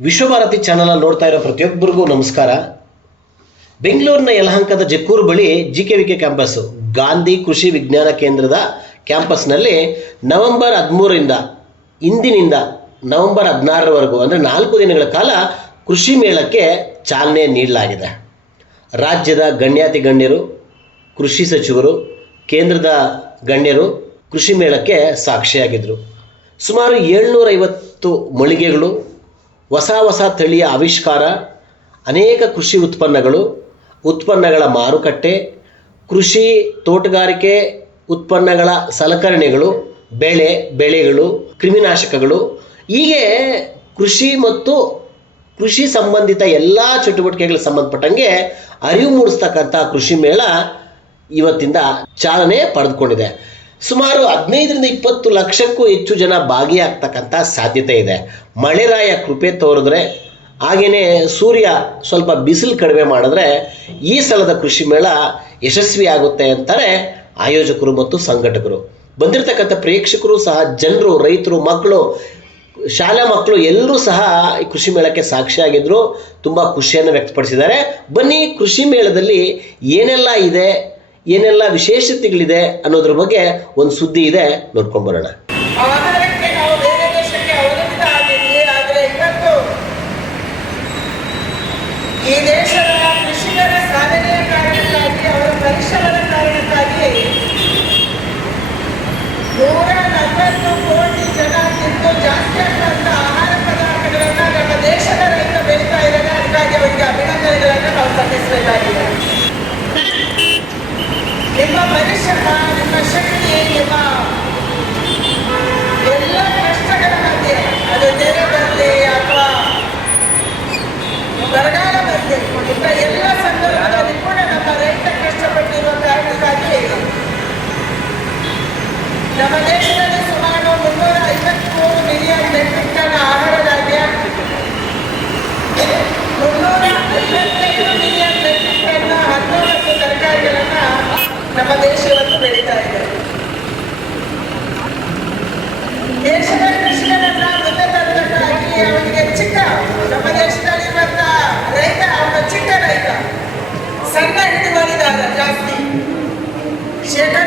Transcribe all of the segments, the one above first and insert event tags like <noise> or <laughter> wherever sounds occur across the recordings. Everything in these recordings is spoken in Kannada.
ವಿಶ್ವಭಾರತಿ ಚಾನಲ್ ನೋಡ್ತಾ ಇರೋ ಪ್ರತಿಯೊಬ್ಬರಿಗೂ ನಮಸ್ಕಾರ. ಬೆಂಗಳೂರಿನ ಯಲಹಂಕದ ಜಕ್ಕೂರು ಬಳಿ G K V K Gandhi Krishi Vignana ಕೇಂದ್ರದ ಕ್ಯಾಂಪಸ್ನಲ್ಲಿ ನವೆಂಬರ್ ಹದಿಮೂರರಿಂದ, ಇಂದಿನಿಂದ ನವೆಂಬರ್ ಹದಿನಾರರವರೆಗೂ, ಅಂದರೆ ನಾಲ್ಕು ದಿನಗಳ ಕಾಲ ಕೃಷಿ ಮೇಳಕ್ಕೆ ಚಾಲನೆ ನೀಡಲಾಗಿದೆ. ರಾಜ್ಯದ ಗಣ್ಯಾತಿ ಗಣ್ಯರು, ಕೃಷಿ ಸಚಿವರು, ಕೇಂದ್ರದ ಗಣ್ಯರು ಕೃಷಿ ಮೇಳಕ್ಕೆ ಸಾಕ್ಷಿಯಾಗಿದ್ದರು ಸುಮಾರು ಏಳ್ನೂರೈವತ್ತು ಮಳಿಗೆಗಳು ಹೊಸ ಹೊಸ ತಳಿಯ ಆವಿಷ್ಕಾರ, ಅನೇಕ ಕೃಷಿ ಉತ್ಪನ್ನಗಳು, ಉತ್ಪನ್ನಗಳ ಮಾರುಕಟ್ಟೆ, ಕೃಷಿ ತೋಟಗಾರಿಕೆ ಉತ್ಪನ್ನಗಳ ಸಲಕರಣೆಗಳು, ಬೆಳೆ, ಬೆಳೆಗಳು, ಕ್ರಿಮಿನಾಶಕಗಳು, ಹೀಗೆ ಕೃಷಿ ಮತ್ತು ಕೃಷಿ ಸಂಬಂಧಿತ ಎಲ್ಲ ಚಟುವಟಿಕೆಗಳಿಗೆ ಸಂಬಂಧಪಟ್ಟಂಗೆ ಅರಿವು ಮೂಡಿಸ್ತಕ್ಕಂಥ ಕೃಷಿ ಮೇಳ ಇವತ್ತಿಂದ ಚಾಲನೆ ಪಡೆದುಕೊಂಡಿದೆ. ಸುಮಾರು ಹದಿನೈದರಿಂದ ಇಪ್ಪತ್ತು ಲಕ್ಷಕ್ಕೂ ಹೆಚ್ಚು ಜನ ಭಾಗಿಯಾಗ್ತಕ್ಕಂಥ ಸಾಧ್ಯತೆ ಇದೆ. ಮಳೆರಾಯ ಕೃಪೆ ತೋರಿದ್ರೆ ಹಾಗೆಯೇ ಸೂರ್ಯ ಸ್ವಲ್ಪ ಬಿಸಿಲು ಕಡಿಮೆ ಮಾಡಿದ್ರೆ ಈ ಸಲದ ಕೃಷಿ ಮೇಳ ಯಶಸ್ವಿ ಆಗುತ್ತೆ ಅಂತಾರೆ ಆಯೋಜಕರು ಮತ್ತು ಸಂಘಟಕರು. ಬಂದಿರತಕ್ಕಂಥ ಪ್ರೇಕ್ಷಕರು ಸಹ, ಜನರು, ರೈತರು, ಮಕ್ಕಳು, ಶಾಲಾ ಮಕ್ಕಳು ಎಲ್ಲರೂ ಸಹ ಈ ಕೃಷಿ ಮೇಳಕ್ಕೆ ಸಾಕ್ಷಿಯಾಗಿದ್ದರು ತುಂಬ ಖುಷಿಯನ್ನು ವ್ಯಕ್ತಪಡಿಸಿದ್ದಾರೆ. ಬನ್ನಿ, ಕೃಷಿ ಮೇಳದಲ್ಲಿ ಏನೆಲ್ಲ ಇದೆ, ಏನೆಲ್ಲ ವಿಶೇಷತೆಗಳಿದೆ ಅನ್ನೋದ್ರ ಬಗ್ಗೆ ಒಂದು ಸುದ್ದಿ ಇದೆ ನೋಡ್ಕೊಂಬರೋಣ ಆಹಾರಕ್ಕೆ ನಾವು ಬೇರೆ ದೇಶಕ್ಕೆ ಅವಲಂಬಿತ ಆಗಿದ್ವಿ ಆದರೆ ಇವತ್ತು ಈ ದೇಶದ ಕೃಷಿಕರ ಸಾಧನೆಯ ಕಾರಣಕ್ಕಾಗಿ, ಅವರ ಪರಿಶ್ರಮದ ಕಾರಣಕ್ಕಾಗಿ ನೂರ ನಲವತ್ತು ಕೋಟಿ ಜನ ತಿಂದು ಜಾಸ್ತಿ ಆಗುವಂತ ಆಹಾರ ಪದಾರ್ಥಗಳನ್ನು ನಮ್ಮ ದೇಶದ ರೈತ ಬೆಳೀತಾ ಇದ್ದಾರೆ. ಅದಕ್ಕಾಗಿ ಅವರಿಗೆ ಅಭಿನಂದನೆಗಳನ್ನು ನಾವು ಸಲ್ಲಿಸಬೇಕಾಗಿದೆ. ನಿಮ್ಮ ಪರಿಶ್ರಮ, ನಿಮ್ಮ ಶಕ್ತಿ, ನಿಮ್ಮ ಎಲ್ಲ ಕಷ್ಟಗಳ ಮಧ್ಯೆ ಅದು সেটা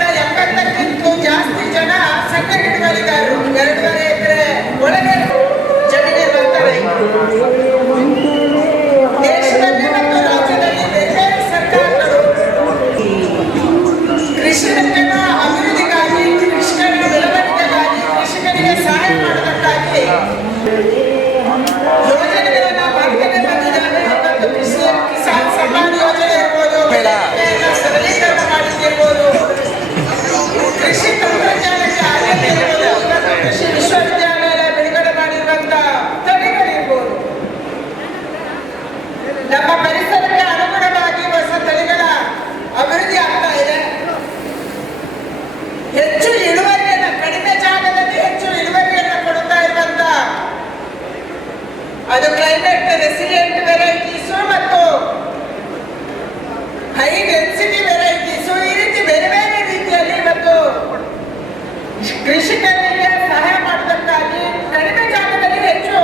ಕೃಷಿಕರಿಗೆ ಸಹಾಯ ಮಾಡೋದಕ್ಕಾಗಿ ಕಡಿಮೆ ಜಾಗದಲ್ಲಿ ಹೆಚ್ಚು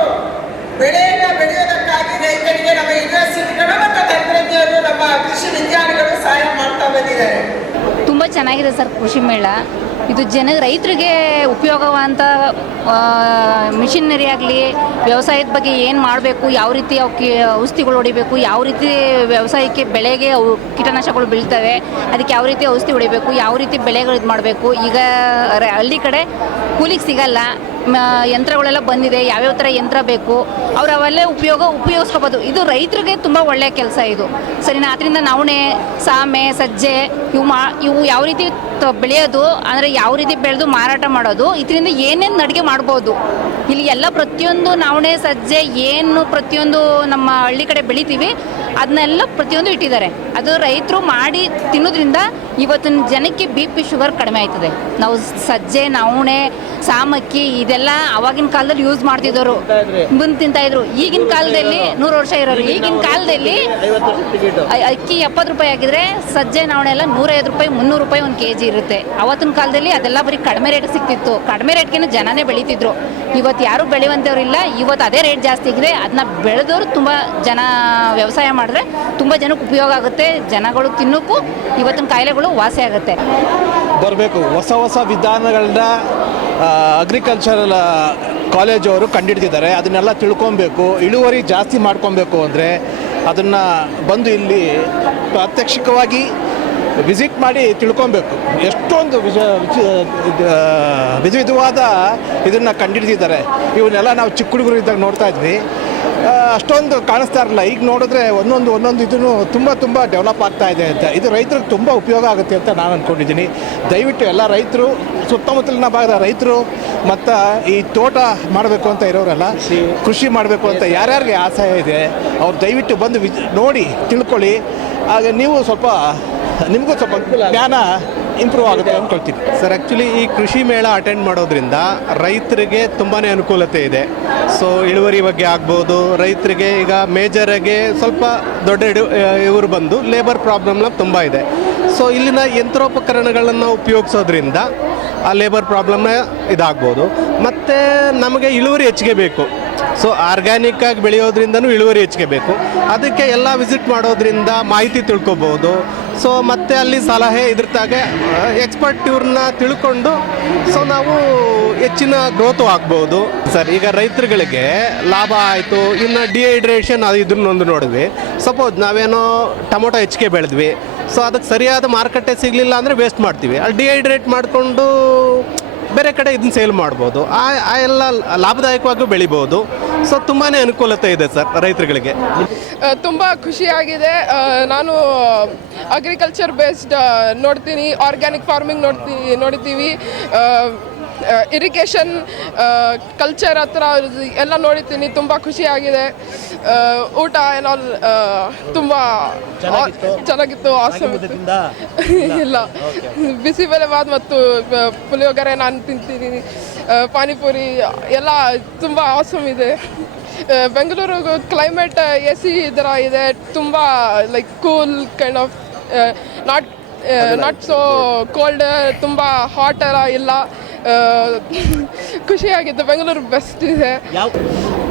ಬೆಳೆಯನ್ನು ಬೆಳೆಯೋದಕ್ಕಾಗಿ ರೈತರಿಗೆ ನಮ್ಮ ಯೂನಿವರ್ಸಿಟಿಗಳು ಮತ್ತು ತಂತ್ರಜ್ಞರು ನಮ್ಮ ಕೃಷಿ ವಿಜ್ಞಾನಿಗಳು ಸಹಾಯ ಮಾಡ್ತಾ ಬಂದಿದ್ದಾರೆ. ತುಂಬ ಚೆನ್ನಾಗಿದೆ ಸರ್ ಕೃಷಿ ಮೇಳ. ಇದು ಜನ ರೈತರಿಗೆ ಉಪಯೋಗವಂತ ಮಿಷಿನರಿ ಆಗಲಿ, ವ್ಯವಸಾಯದ ಬಗ್ಗೆ ಏನು ಮಾಡಬೇಕು, ಯಾವ ರೀತಿ ಅವಕ್ಕೆ ಔಷಧಿಗಳು ಹೊಡಿಬೇಕು, ಯಾವ ರೀತಿ ವ್ಯವಸಾಯಕ್ಕೆ ಬೆಳೆಗೆ ಅವು ಕೀಟನಾಶಕಗಳು ಬೀಳ್ತವೆ, ಅದಕ್ಕೆ ಯಾವ ರೀತಿ ಔಷಧಿ ಹೊಡಿಬೇಕು, ಯಾವ ರೀತಿ ಬೆಳೆಗಳು ಇದು ಮಾಡಬೇಕು ಈಗ ಹಳ್ಳಿ ಕಡೆ ಕೂಲಿಗೆ ಸಿಗಲ್ಲ. ಯಂತ್ರಗಳೆಲ್ಲ ಬಂದಿದೆ, ಯಾವ್ಯಾವ ಥರ ಯಂತ್ರ ಬೇಕು ಅವ್ರು ಅವೆಲ್ಲೇ ಉಪಯೋಗ ಉಪಯೋಗಿಸ್ಕೋಬೋದು. ಇದು ರೈತರಿಗೆ ತುಂಬ ಒಳ್ಳೆಯ ಕೆಲಸ ಇದು. ಸರಿನಾ? ಅದರಿಂದ ನವಣೆ, ಸಾಮೆ, ಸಜ್ಜೆ, ಇವು ಮಾ, ಇವು ಯಾವ ರೀತಿ ಬೆಳೆಯೋದು, ಅಂದರೆ ಯಾವ ರೀತಿ ಬೆಳೆದು ಮಾರಾಟ ಮಾಡೋದು, ಇದರಿಂದ ಏನೇನು ಅಡುಗೆ ಮಾಡ್ಬೋದು. ಇಲ್ಲಿ ಎಲ್ಲ ಪ್ರತಿಯೊಂದು ನವಣೆ, ಸಜ್ಜೆ, ಏನು ಪ್ರತಿಯೊಂದು ನಮ್ಮ ಹಳ್ಳಿ ಕಡೆ ಬೆಳಿತೀವಿ, ಅದನ್ನೆಲ್ಲ ಪ್ರತಿಯೊಂದು ಇಟ್ಟಿದ್ದಾರೆ. ಅದು ರೈತರು ಮಾಡಿ ತಿನ್ನೋದ್ರಿಂದ ಇವತ್ತಿನ ಜನಕ್ಕೆ ಬಿ ಪಿ ಶುಗರ್ ಕಡಿಮೆ ಆಯ್ತದೆ. ನಾವು ಸಜ್ಜೆ ನವಣೆ ಸಾಮಕ್ಕಿ ಇದೆಲ್ಲ ಅವಾಗಿನ ಕಾಲದಲ್ಲಿ ಯೂಸ್ ಮಾಡ್ತಿದ್ರು ಬಂದು ತಿಂತಾ ಇದ್ರು. ಈಗಿನ ಕಾಲದಲ್ಲಿ ನೂರು ವರ್ಷ ಇರೋರು. ಈಗಿನ ಕಾಲದಲ್ಲಿ ಅಕ್ಕಿ ಎಪ್ಪತ್ತು ರೂಪಾಯಿ ಆಗಿದ್ರೆ ಸಜ್ಜೆ ನವಣೆ ಎಲ್ಲ ನೂರೈದು ರೂಪಾಯಿ ಮುನ್ನೂರು ರೂಪಾಯಿ ಒಂದು ಕೆ ಜಿ ಇರುತ್ತೆ. ಅವತ್ತಿನ ಕಾಲದಲ್ಲಿ ಅದೆಲ್ಲ ಬರೀ ಕಡಿಮೆ ರೇಟ್ ಸಿಗ್ತಿತ್ತು ಕಡಿಮೆ ರೇಟ್ಗೆ ಜನನೇ ಬೆಳೀತಿದ್ರು. ಇವತ್ತು ಯಾರು ಬೆಳೆಯುವಂಥವ್ರಿಲ್ಲ ಇವತ್ತು ಅದೇ ರೇಟ್ ಜಾಸ್ತಿ ಆಗಿದೆ. ಅದನ್ನ ಬೆಳೆದವರು ತುಂಬ ಜನ ವ್ಯವಸಾಯ ಮಾಡಿದ್ರೆ ತುಂಬ ಜನಕ್ಕೆ ಉಪಯೋಗ ಆಗುತ್ತೆ. ಜನಗಳು ತಿನ್ನೋಕ್ಕೂ ಇವತ್ತಿನ ಕಾಯಿಲೆಗಳು ವಾಸಿ ಆಗುತ್ತೆ. ಬರಬೇಕು. ಹೊಸ ಹೊಸ ವಿಧಾನಗಳನ್ನ ಅಗ್ರಿಕಲ್ಚರಲ್ ಕಾಲೇಜ್ ಅವರು ಕಂಡಿಡ್ತಿದ್ದಾರೆ. ಅದನ್ನೆಲ್ಲ ತಿಳ್ಕೊಬೇಕು. ಇಳುವರಿ ಜಾಸ್ತಿ ಮಾಡ್ಕೊಬೇಕು ಅಂದರೆ ಅದನ್ನು ಬಂದು ಇಲ್ಲಿ ಪ್ರಾತ್ಯಕ್ಷಿಕವಾಗಿ ವಿಸಿಟ್ ಮಾಡಿ ತಿಳ್ಕೊಬೇಕು. ಎಷ್ಟೊಂದು ವಿಜ ವಿಧ ವಿಧವಾದ ಇದನ್ನು ಕಂಡಿಡ್ದಿದ್ದಾರೆ ಇವನ್ನೆಲ್ಲ ನಾವು ಚಿಕ್ಕ ಹುಡುಗರು ಇದ್ದಾಗ ನೋಡ್ತಾ ಇದ್ವಿ. ಅಷ್ಟೊಂದು ಕಾಣಿಸ್ತಾ ಇರಲಿಲ್ಲ ಈಗ ನೋಡಿದ್ರೆ ಒಂದೊಂದು ಒಂದೊಂದು ಇದನ್ನು ತುಂಬ ತುಂಬ ಡೆವಲಪ್ ಆಗ್ತಾ ಇದೆ ಅಂತ. ಇದು ರೈತರಿಗೆ ತುಂಬ ಉಪಯೋಗ ಆಗುತ್ತೆ ಅಂತ ನಾನು ಅಂದ್ಕೊಂಡಿದ್ದೀನಿ ದಯವಿಟ್ಟು ಎಲ್ಲ ರೈತರು, ಸುತ್ತಮುತ್ತಲಿನ ಭಾಗದ ರೈತರು, ಮತ್ತು ಈ ತೋಟ ಮಾಡಬೇಕು ಅಂತ ಇರೋರೆಲ್ಲ, ಕೃಷಿ ಮಾಡಬೇಕು ಅಂತ ಯಾರ್ಯಾರಿಗೆ ಆಸೆ ಇದೆ, ಅವ್ರು ದಯವಿಟ್ಟು ಬಂದು ನೋಡಿ, ತಿಳ್ಕೊಳ್ಳಿ. ಆಗ ನೀವು ಸ್ವಲ್ಪ, ನಿಮಗೂ ಸ್ವಲ್ಪ ಜ್ಞಾನ ಇಂಪ್ರೂವ್ ಆಗುತ್ತೆ ಅಂದ್ಕೊಳ್ತೀನಿ ಸರ್ ಆ್ಯಕ್ಚುಲಿ ಈ ಕೃಷಿ ಮೇಳ ಅಟೆಂಡ್ ಮಾಡೋದ್ರಿಂದ ರೈತರಿಗೆ ತುಂಬಾ ಅನುಕೂಲತೆ ಇದೆ. ಸೊ ಇಳುವರಿ ಬಗ್ಗೆ ಆಗ್ಬೋದು, ರೈತರಿಗೆ ಈಗ ಮೇಜರಾಗಿ ಸ್ವಲ್ಪ ದೊಡ್ಡ ಇವರು ಬಂದು ಲೇಬರ್ ಪ್ರಾಬ್ಲಮ್ನ ತುಂಬ ಇದೆ. ಸೊ ಇಲ್ಲಿನ ಯಂತ್ರೋಪಕರಣಗಳನ್ನು ಉಪಯೋಗಿಸೋದ್ರಿಂದ ಆ ಲೇಬರ್ ಪ್ರಾಬ್ಲಮ್ನ ಇದಾಗ್ಬೋದು. ಮತ್ತು ನಮಗೆ ಇಳುವರಿ ಹೆಚ್ಚಿಗೆ ಬೇಕು. ಸೊ ಆರ್ಗ್ಯಾನಿಕ್ ಆಗಿ ಬೆಳೆಯೋದ್ರಿಂದನೂ ಇಳುವರಿ ಹೆಚ್ಚಿಗೆ ಬೇಕು. ಅದಕ್ಕೆ ಎಲ್ಲ ವಿಸಿಟ್ ಮಾಡೋದ್ರಿಂದ ಮಾಹಿತಿ ತಿಳ್ಕೊಬೋದು. ಸೊ ಮತ್ತೆ ಅಲ್ಲಿ ಸಲಹೆ ಇದ್ರತಾಗೆ ಎಕ್ಸ್ಪರ್ಟ್ ಇವ್ರನ್ನ ತಿಳ್ಕೊಂಡು ಸೊ ನಾವು ಹೆಚ್ಚಿನ ಗ್ರೋತು ಆಗ್ಬೋದು. ಸರ್ ಈಗ ರೈತರುಗಳಿಗೆ ಲಾಭ ಆಯಿತು, ಇನ್ನು ಡಿಹೈಡ್ರೇಷನ್ ಅದು ಇದನ್ನೊಂದು ನೋಡಿದ್ವಿ. ಸಪೋಸ್ ನಾವೇನೋ ಟೊಮೊಟೊ ಹೆಚ್ಚಿಗೆ ಬೆಳೆದ್ವಿ. ಸೊ ಅದಕ್ಕೆ ಸರಿಯಾದ ಮಾರುಕಟ್ಟೆ ಸಿಗಲಿಲ್ಲ ಅಂದರೆ ವೇಸ್ಟ್ ಮಾಡ್ತೀವಿ. ಅಲ್ಲಿ ಡಿಹೈಡ್ರೇಟ್ ಮಾಡಿಕೊಂಡು ಬೇರೆ ಕಡೆ ಇದನ್ನ ಸೇಲ್ ಮಾಡ್ಬೋದು. ಆ ಆ ಎಲ್ಲ ಲಾಭದಾಯಕವಾಗಿ ಬೆಳಿಬೋದು. ಸೊ ತುಂಬಾ ಅನುಕೂಲತೆ ಇದೆ ಸರ್ ರೈತರುಗಳಿಗೆ. ತುಂಬ ಖುಷಿಯಾಗಿದೆ. ನಾನು ಅಗ್ರಿಕಲ್ಚರ್ ಬೇಸ್ಡ್ ನೋಡ್ತೀನಿ ಆರ್ಗ್ಯಾನಿಕ್ ಫಾರ್ಮಿಂಗ್ ನೋಡ್ತೀವಿ ನೋಡಿದ್ದೀವಿ. ಇರಿಗೇಷನ್ ಕಲ್ಚರ್ ಹತ್ರ ಎಲ್ಲ ನೋಡಿದ್ದೀನಿ ತುಂಬ ಖುಷಿಯಾಗಿದೆ. ಆ, ಊಟ ಏನಾಲ್ ತುಂಬ ಚೆನ್ನಾಗಿತ್ತು? ಆಸಮ್ <laughs> ಇಲ್ಲ. ಬಿಸಿಬೇಳೆ ಬಾತ್ ಮತ್ತು ಪುಳಿಯೋಗರೆ ನಾನು ತಿಂತೀನಿ ಪಾನಿಪುರಿ ಎಲ್ಲ ತುಂಬ ಆಸಮ್ ಇದೆ. ಬೆಂಗಳೂರು ಕ್ಲೈಮೇಟ್ ಎ ಸಿ ಇದರ ಇದೆ. ತುಂಬ like cool kind of not not so cold ತುಂಬ ಹಾಟ್ ಎಲ್ಲ ಇಲ್ಲ. ಖುಷಿಯಾಗಿದೆ ಬೆಂಗಳೂರು ಬೆಸ್ಟ್ ಇದೆ.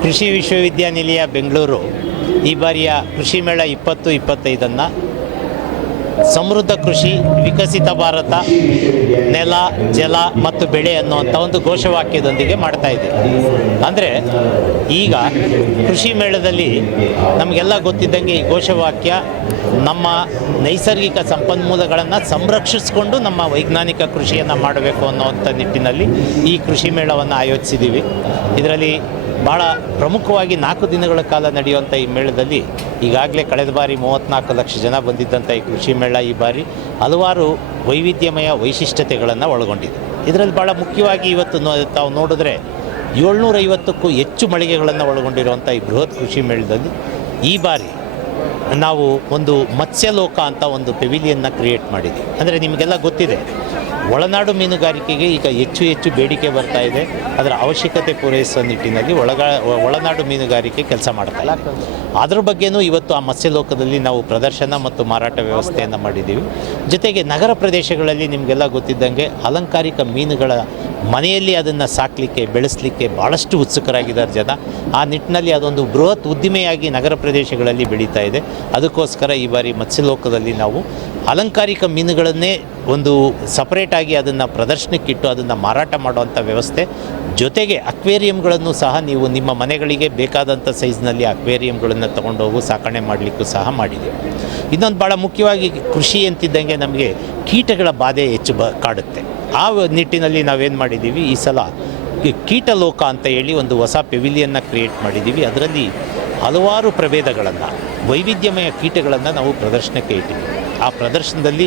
ಕೃಷಿ ವಿಶ್ವವಿದ್ಯಾನಿಲಯ ಬೆಂಗಳೂರು ಈ ಬಾರಿಯ ಕೃಷಿ ಮೇಳ ಇಪ್ಪತ್ತು ಇಪ್ಪತ್ತೈದನ್ನು. ಸಮೃದ್ಧ ಕೃಷಿ, ವಿಕಸಿತ ಭಾರತ, ನೆಲ, ಜಲ ಮತ್ತು ಬೆಳೆ ಅನ್ನುವಂಥ ಒಂದು ಘೋಷವಾಕ್ಯದೊಂದಿಗೆ ಮಾಡ್ತಾ ಇದೆ ಅಂದರೆ ಈಗ ಕೃಷಿ ಮೇಳದಲ್ಲಿ ನಮಗೆಲ್ಲ ಗೊತ್ತಿದ್ದಂಗೆ ಈ ಘೋಷವಾಕ್ಯ ನಮ್ಮ ನೈಸರ್ಗಿಕ ಸಂಪನ್ಮೂಲಗಳನ್ನು ಸಂರಕ್ಷಿಸಿಕೊಂಡು ನಮ್ಮ ವೈಜ್ಞಾನಿಕ ಕೃಷಿಯನ್ನು ಮಾಡಬೇಕು ಅನ್ನೋವಂಥ ನಿಟ್ಟಿನಲ್ಲಿ ಈ ಕೃಷಿ ಮೇಳವನ್ನು ಆಯೋಜಿಸಿದ್ದೀವಿ ಇದರಲ್ಲಿ ಭಾಳ ಪ್ರಮುಖವಾಗಿ ನಾಲ್ಕು ದಿನಗಳ ಕಾಲ ನಡೆಯುವಂಥ ಈ ಮೇಳದಲ್ಲಿ ಈಗಾಗಲೇ ಕಳೆದ ಬಾರಿ ಮೂವತ್ತ್ನಾಲ್ಕು ಲಕ್ಷ ಜನ ಬಂದಿದ್ದಂಥ ಈ ಕೃಷಿ ಮೇಳ ಈ ಬಾರಿ ಹಲವಾರು ವೈವಿಧ್ಯಮಯ ವೈಶಿಷ್ಟ್ಯತೆಗಳನ್ನು ಒಳಗೊಂಡಿದೆ. ಇದರಲ್ಲಿ ಭಾಳ ಮುಖ್ಯವಾಗಿ ಇವತ್ತು ತಾವು ನೋಡಿದ್ರೆ ಏಳ್ನೂರೈವತ್ತಕ್ಕೂ ಹೆಚ್ಚು ಮಳಿಗೆಗಳನ್ನು ಒಳಗೊಂಡಿರುವಂಥ ಈ ಬೃಹತ್ ಕೃಷಿ ಮೇಳದಲ್ಲಿ ಈ ಬಾರಿ ನಾವು ಒಂದು ಮತ್ಸ್ಯಲೋಕ ಅಂತ ಒಂದು ಪೆವಿಲಿಯನ್ನ ಕ್ರಿಯೇಟ್ ಮಾಡಿದೆ ಅಂದರೆ ನಿಮಗೆಲ್ಲ ಗೊತ್ತಿದೆ, ಒಳನಾಡು ಮೀನುಗಾರಿಕೆಗೆ ಈಗ ಹೆಚ್ಚು ಹೆಚ್ಚು ಬೇಡಿಕೆ ಬರ್ತಾ ಇದೆ. ಅದರ ಅವಶ್ಯಕತೆ ಪೂರೈಸುವ ನಿಟ್ಟಿನಲ್ಲಿ ಒಳಗ, ಒಳನಾಡು ಮೀನುಗಾರಿಕೆ ಕೆಲಸ ಮಾಡ್ತಾ ಅದರ ಬಗ್ಗೆನೂ ಇವತ್ತು ಆ ಮತ್ಸ್ಯಲೋಕದಲ್ಲಿ ನಾವು ಪ್ರದರ್ಶನ ಮತ್ತು ಮಾರಾಟ ವ್ಯವಸ್ಥೆಯನ್ನು ಮಾಡಿದ್ದೀವಿ. ಜೊತೆಗೆ ನಗರ ಪ್ರದೇಶಗಳಲ್ಲಿ ನಿಮಗೆಲ್ಲ ಗೊತ್ತಿದ್ದಂಗೆ ಅಲಂಕಾರಿಕ ಮೀನುಗಳ ಮನೆಯಲ್ಲಿ ಅದನ್ನು ಸಾಕಲಿಕ್ಕೆ, ಬೆಳೆಸಲಿಕ್ಕೆ ಭಾಳಷ್ಟು ಉತ್ಸುಕರಾಗಿದ್ದಾರೆ ಜನ. ಆ ನಿಟ್ಟಿನಲ್ಲಿ ಅದೊಂದು ಬೃಹತ್ ಉದ್ದಿಮೆಯಾಗಿ ನಗರ ಪ್ರದೇಶಗಳಲ್ಲಿ ಬೆಳೀತಾ ಇದೆ. ಅದಕ್ಕೋಸ್ಕರ ಈ ಬಾರಿ ಮತ್ಸ್ಯಲೋಕದಲ್ಲಿ ನಾವು ಅಲಂಕಾರಿಕ ಮೀನುಗಳನ್ನೇ ಒಂದು ಸಪರೇಟಾಗಿ ಅದನ್ನು ಪ್ರದರ್ಶನಕ್ಕಿಟ್ಟು ಅದನ್ನು ಮಾರಾಟ ಮಾಡುವಂಥ ವ್ಯವಸ್ಥೆ. ಜೊತೆಗೆ ಅಕ್ವೇರಿಯಂಗಳನ್ನು ಸಹ ನೀವು ನಿಮ್ಮ ಮನೆಗಳಿಗೆ ಬೇಕಾದಂಥ ಸೈಜ್ನಲ್ಲಿ ಅಕ್ವೇರಿಯಂಗಳನ್ನು ತಗೊಂಡೋಗು, ಸಾಕಣೆ ಮಾಡಲಿಕ್ಕೂ ಸಹ ಮಾಡಿದೆ. ಇನ್ನೊಂದು ಭಾಳ ಮುಖ್ಯವಾಗಿ ಕೃಷಿ ಅಂತಿದ್ದಂಗೆ ನಮಗೆ ಕೀಟಗಳ ಬಾಧೆ ಹೆಚ್ಚು ಬ, ಕಾಡುತ್ತೆ. ಆ ನಿಟ್ಟಿನಲ್ಲಿ ನಾವೇನು ಮಾಡಿದ್ದೀವಿ ಈ ಸಲ ಕೀಟಲೋಕ ಅಂತ ಹೇಳಿ ಒಂದು ಹೊಸ ಪೆವಿಲಿಯನ್ನ ಕ್ರಿಯೇಟ್ ಮಾಡಿದ್ದೀವಿ ಅದರಲ್ಲಿ ಹಲವಾರು ಪ್ರಭೇದಗಳನ್ನು, ವೈವಿಧ್ಯಮಯ ಕೀಟಗಳನ್ನು ನಾವು ಪ್ರದರ್ಶನಕ್ಕೆ ಇಟ್ಟಿದ್ದೀವಿ. ಆ ಪ್ರದರ್ಶನದಲ್ಲಿ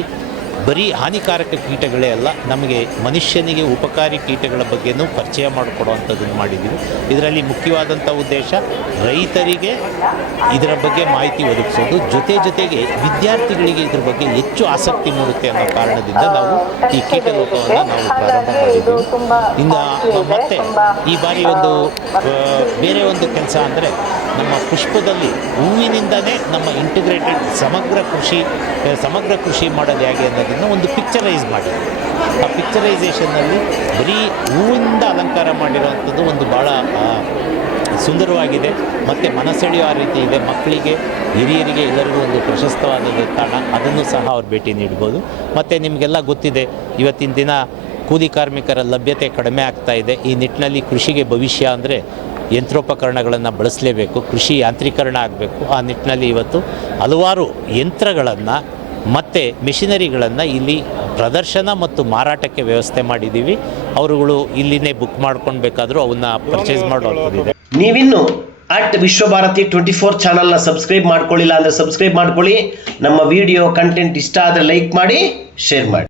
ಬರೀ ಹಾನಿಕಾರಕ ಕೀಟಗಳೇ ಅಲ್ಲ ನಮಗೆ ಮನುಷ್ಯನಿಗೆ ಉಪಕಾರಿ ಕೀಟಗಳ ಬಗ್ಗೆನೂ ಪರಿಚಯ ಮಾಡಿಕೊಡುವಂಥದ್ದನ್ನು ಮಾಡಿದ್ದೀವಿ. ಇದರಲ್ಲಿ ಮುಖ್ಯವಾದಂಥ ಉದ್ದೇಶ ರೈತರಿಗೆ ಇದರ ಬಗ್ಗೆ ಮಾಹಿತಿ ಒದಗಿಸೋದು ಜೊತೆ ಜೊತೆಗೆ ವಿದ್ಯಾರ್ಥಿಗಳಿಗೆ ಇದ್ರ ಬಗ್ಗೆ ಹೆಚ್ಚು ಆಸಕ್ತಿ ಮೂಡುತ್ತೆ ಅನ್ನೋ ಕಾರಣದಿಂದ ನಾವು ಈ ಕೀಟಲೋಕವನ್ನು ನಾವು ಪ್ರಾರಂಭ ಮಾಡಿದ್ದೀವಿ. ಇನ್ನು ಮತ್ತೆ ಈ ಬಾರಿ ಒಂದು ಬೇರೆ ಒಂದು ಕೆಲಸ ಅಂದರೆ ನಮ್ಮ ಪುಷ್ಪದಲ್ಲಿ ಹೂವಿನಿಂದನೇ ನಮ್ಮ ಇಂಟಿಗ್ರೇಟೆಡ್ ಸಮಗ್ರ ಕೃಷಿ ಸಮಗ್ರ ಕೃಷಿ ಮಾಡೋದು ಹೇಗೆ ಅನ್ನೋದನ್ನು ಒಂದು ಪಿಕ್ಚರೈಸ್ ಮಾಡಿ ಆ ಪಿಕ್ಚರೈಸೇಷನ್ನಲ್ಲಿ ಬರೀ ಹೂವಿಂದ ಅಲಂಕಾರ ಮಾಡಿರೋವಂಥದ್ದು ಒಂದು ಭಾಳ ಸುಂದರವಾಗಿದೆ. ಮತ್ತು ಆ ರೀತಿ ಇದೆ. ಮಕ್ಕಳಿಗೆ, ಹಿರಿಯರಿಗೆ ಎಲ್ಲರಿಗೂ ಒಂದು ಪ್ರಶಸ್ತವಾದ ತಾಣ. ಅದನ್ನು ಸಹ ಅವ್ರು ಭೇಟಿ ನೀಡ್ಬೋದು. ಮತ್ತು ನಿಮಗೆಲ್ಲ ಗೊತ್ತಿದೆ, ಇವತ್ತಿನ ದಿನ ಕೂಲಿ ಕಾರ್ಮಿಕರ ಲಭ್ಯತೆ ಕಡಿಮೆ ಆಗ್ತಾ ಇದೆ. ಈ ನಿಟ್ಟಿನಲ್ಲಿ ಕೃಷಿಗೆ ಭವಿಷ್ಯ ಅಂದರೆ ಯಂತ್ರೋಪಕರಣಗಳನ್ನು ಬಳಸಲೇಬೇಕು, ಕೃಷಿ ಯಾಂತ್ರೀಕರಣ ಆಗಬೇಕು. ಆ ನಿಟ್ಟಿನಲ್ಲಿ ಇವತ್ತು ಹಲವಾರು ಯಂತ್ರಗಳನ್ನು ಮತ್ತು ಮೆಷಿನರಿಗಳನ್ನು ಇಲ್ಲಿ ಪ್ರದರ್ಶನ ಮತ್ತು ಮಾರಾಟಕ್ಕೆ ವ್ಯವಸ್ಥೆ ಮಾಡಿದ್ದೀವಿ ಅವರುಗಳು ಇಲ್ಲಿನೇ ಬುಕ್ ಮಾಡ್ಕೊಳ್ಬೇಕಾದ್ರೂ ಬೇಕಾದರೂ ಅವನ್ನ ಪರ್ಚೇಸ್ ಮಾಡುವಂಥದ್ದಿದೆ ನೀವಿನ್ನು ಅಟ್ ವಿಶ್ವಭಾರತಿ ಟ್ವೆಂಟಿ ಫೋರ್ ಚಾನಲ್ನ ಸಬ್ಸ್ಕ್ರೈಬ್ ಮಾಡ್ಕೊಳ್ಳಿಲ್ಲ ಅಂದರೆ ಸಬ್ಸ್ಕ್ರೈಬ್ ಮಾಡ್ಕೊಳ್ಳಿ. ನಮ್ಮ ವಿಡಿಯೋ ಕಂಟೆಂಟ್ ಇಷ್ಟ ಆದರೆ ಲೈಕ್ ಮಾಡಿ ಶೇರ್ ಮಾಡಿ.